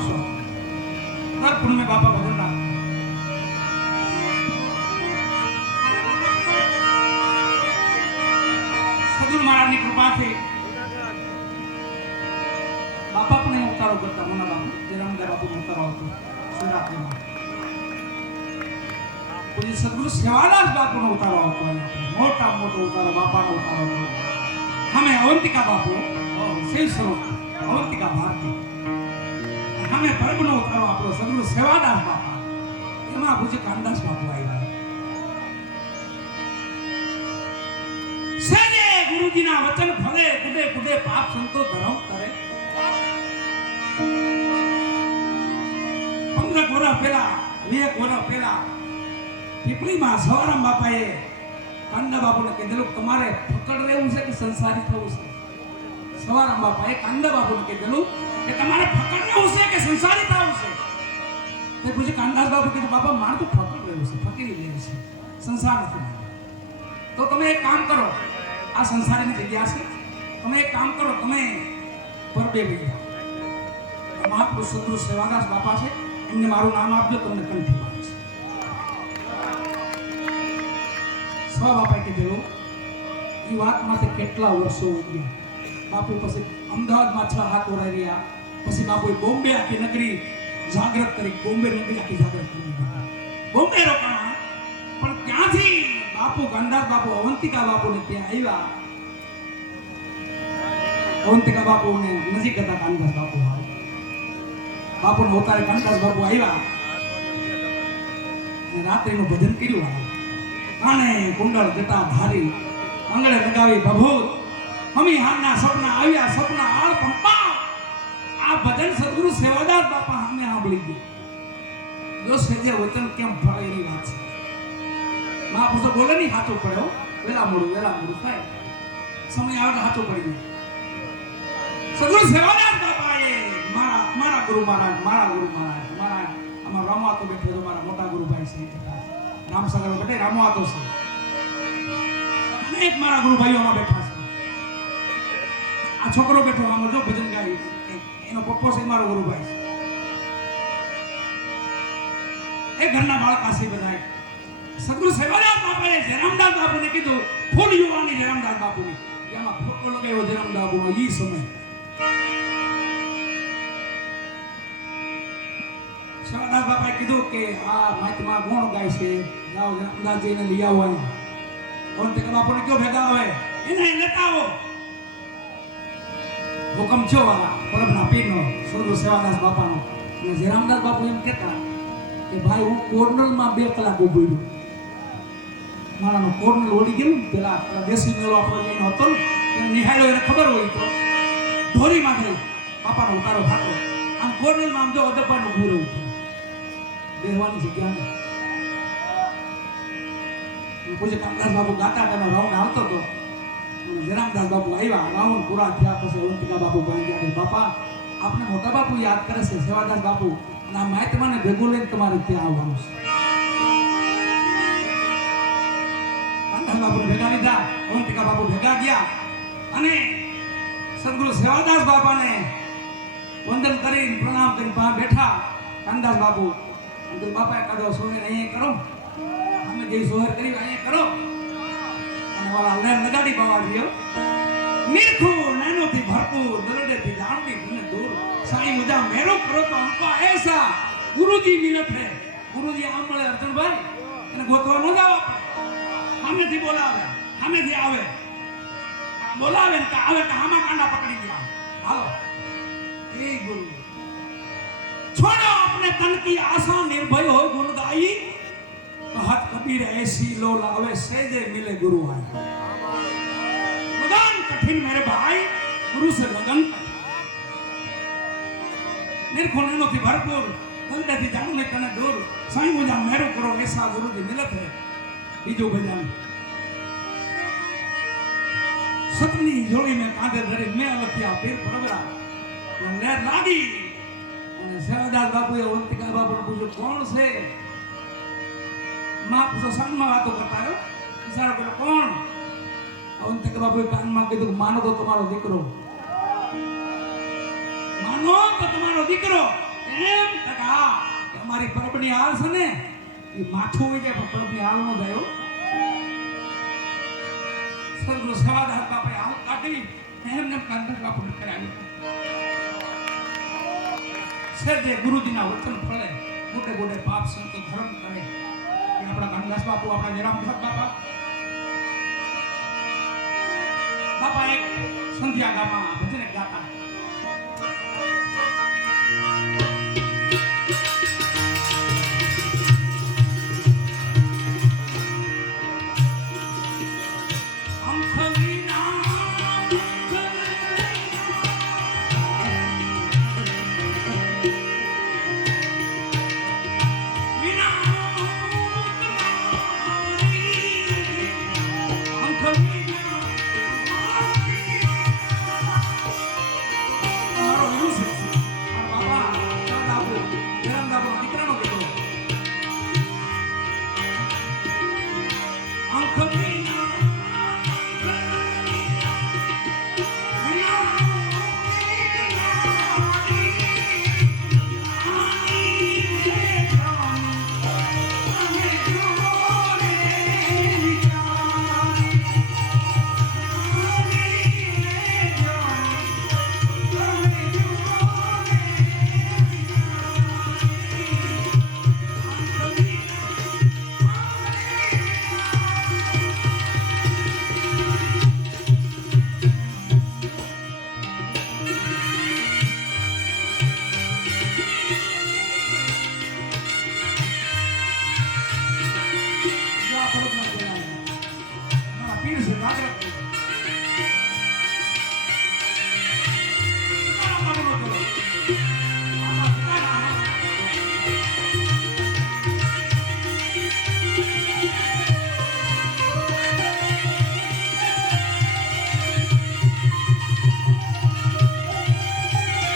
આપશો દર પૂનમે બાપા ભજન રાખો સદગુરુ મહારાજની કૃપાથી બાપા પણ ઉતારો કરતા મોના બાપુ જયરામદાસ બાપુ ઉતારો હતો શિવરાત્રીમાં પછી સદગુરુ સેવાદાસ બાપુનો ઉતારો આવતો મોટા મોટો ઉતારો બાપાનો ઉતારો હતો અમે અવંતિકા બાપુ શિવ સ્વરૂપ અવંતિકા ભારતી અમે ભરગનો ઉતારો આપણો સદગુરુ સેવાદાસ બાપા એમાં પૂજ્ય કાનદાસ બાપુ આવ્યા સજે ગુરુજીના વચન ફળે કુદે કુદે પાપ સંતો ધર્મ કરે 15 વર્ષ પહેલા 20 વર્ષ પહેલા પીપળીમાં સવારામ બાપાએ કાંદા બાપુને કીધેલું તમારે ફકડ રહેવું છે કે સંસારી થવું છે સવારામ બાપાએ કાંદા બાપુને કીધેલું કે તમારે ફકડ રહેવું છે કે સંસારી થવું છે તે પછી કાનદાસ બાપુ કીધું બાપા મારે તો ફકડ રહેવું છે ફકીરી લેવું છે સંસાર નથી તો તમે એક કામ કરો આ સંસારની જગ્યા છે તમે એક કામ કરો તમે પરબે ગયા મહાપુરુષ સદગુરુ સેવાદાસ બાપા છે એમને મારું નામ આપજો તમને કંઠી મળશે સ્વા બાપાએ કીધેલું એ વાતમાંથી કેટલા વર્ષો ગયા બાપુ પછી અમદાવાદમાં 6 હાથ ઓરાઈ રહ્યા પછી બાપુએ બોમ્બે આખી નગરી જાગૃત કરી બોમ્બે નગરી આખી જાગૃત કરી બોમ્બે રોકાણા પણ ત્યાંથી બાપુ કાનદાસ બાપુ અવંતિકા બાપુને ત્યાં આવ્યા અવંતિકા બાપુને નજીક હતા કાનદાસ બાપુ બાપુને અવતારે કાનદાસ બાપુ આવ્યા અને રાત્રિનું ભજન કર્યું કાને કુંડળ જટા ધારી આંગળે લગાવી ભભૂત હમી હાના સપના આવ્યા સપના આળ પંપા આ ભજન સદગુરુ સેવાદાસ બાપા સામે સાંભળી ગયું જો સેજે વચન કેમ ફળે એની વાત છે મહાપુરુષો બોલે નહીં સાચું પડ્યો વેલા મોડું થાય સમય આવે તો સાચું પડી ગયું સદગુરુ સેવાદાસ બાપાએ મારા ગુરુ મહારાજ મારા આમાં રામાતો બેઠો મારા મોટા ગુરુભાઈ છે રામસાગર બેઠે રામાતો છે અનેક મારા ગુરુભાઈઓમાં બેઠા છે આ છોકરો બેઠો આમાં જો ભજન ગાય એનો પપ્પો છે મારો ગુરુભાઈ એ ઘરના બાળકા છે બધા સદગુરુ સેવાદાસ બાપાએ જયરામદાસ બાપુને કીધું ફૂલ યુવાની જયરામદાસ બાપુની એમાં ફોટો લગાવ્યો જયરામદાસ બાપુનો ઈ સમય સેવાદાસ બાપાએ કીધું કે આ માતમાં કોણ ગાય છે જાઓ જયરામદાસ જઈને લઈ આવો કોણ તે બાપુને કયો ભેગા આવે એને લેતા આવો હુકમ છો વાળા પરમના પીરનો સદગુરુ સેવાદાસ બાપાનો અને જયરામદાસ બાપુ એમ કહેતા કે ભાઈ હું કોર્નરમાં 2 કલાક ઊભો રહ્યો મારાનો કોર્નર ઓડી ગયું પેલા દેશી મેળો આપણો જઈને હતો ને એને નિહાળ્યો એને ખબર હોય તો ધોરીમાં ગઈ બાપાનો ઉતારો થતો આમ કોર્નરમાં આમ જો અદપાનું ઊભું રહેવું બેહવાની જગ્યા નહીં પછી કાનદાસ બાપુ ગાતા તેનો રાઉન્ડ આવતો હતો જયરામદાસ બાપુ આવ્યા રાઉન્ડ પૂરા થયા પછી અવંતિકા બાપુ ગયા બાપા આપણે મોટા બાપુ યાદ કરે છે સેવાદાસ બાપુ અને આ માહિતમાને ભેગું લઈને તમારે ત્યાં આવવાનું છે કાનદાસ બાપુને ભેગા લીધા અવંતિકા બાપુ ભેગા ગયા અને સદગુરુ સેવાદાસ બાપાને વંદન કરીને પ્રણામ કરીને પાસે બેઠા કાનદાસ બાપુ અને બાપાએ કાઢો સોહેર અહીંયા કરો અમે જે સોહેર કરી અહીંયા કરો અને વાળા લહેર લગાડી બાવા દિયો નિર્ખુર નૈનોથી ભરપૂર દરડેથી જાણતી મને દૂર સાઈ મુજા મેરો કરો તો અમકા એસા ગુરુજી મિલત હે ગુરુજી આમ મળે અર્જુનભાઈ અને ગોતવા ન જાવ સામેથી બોલાવે સામેથી આવે બોલાવે ને આવે તો હામા કાંડા પકડી ગયા હાલો એ ગુરુ छोड़ो अपने तन की आशा निर्भय हो गुण गाई कहत कबीर ऐसी लो लावे सेजे मिले गुरु आए लगन कठिन मेरे भाई गुरु से लगन निर्खुण थी भरपूर धंधे थी जाणू ने कने दूर साईं मुझा मेरो करो ऐसा गुरु जी मिलत है बीजो भजन सतनी जोड़ी में कांधे धरी मैं अलखिया पीर परवरा लहर लागी સેવાદાસ બાપુએ અવંતિકા બાપુને પૂછ્યું કોણ છે મહાપુરુષો સાંજમાં વાતો કરતા આવ્યો ઈશારો કર્યો કોણ અવંતિકા બાપુએ કાનમાં કીધું માનો તો તમારો દીકરો એમ ટકા કે અમારી પરબની હાલ છે ને એ માથું હોય જાય પણ પરબની હાલ નો ગયો સદગુરુ સેવાદાસ બાપાએ હાલ કાઢી એમને કાંધર બાપુને કરાવ્યું સજે ગુરુજીના વચન ફળે મોટે મોટે પાપ સંતો ધર્મ કરે કે આપણા કાનદાસ બાપુ આપણા જયરામદાસ બાપા એક સંધ્યા ગામમાં ભજન ગાતા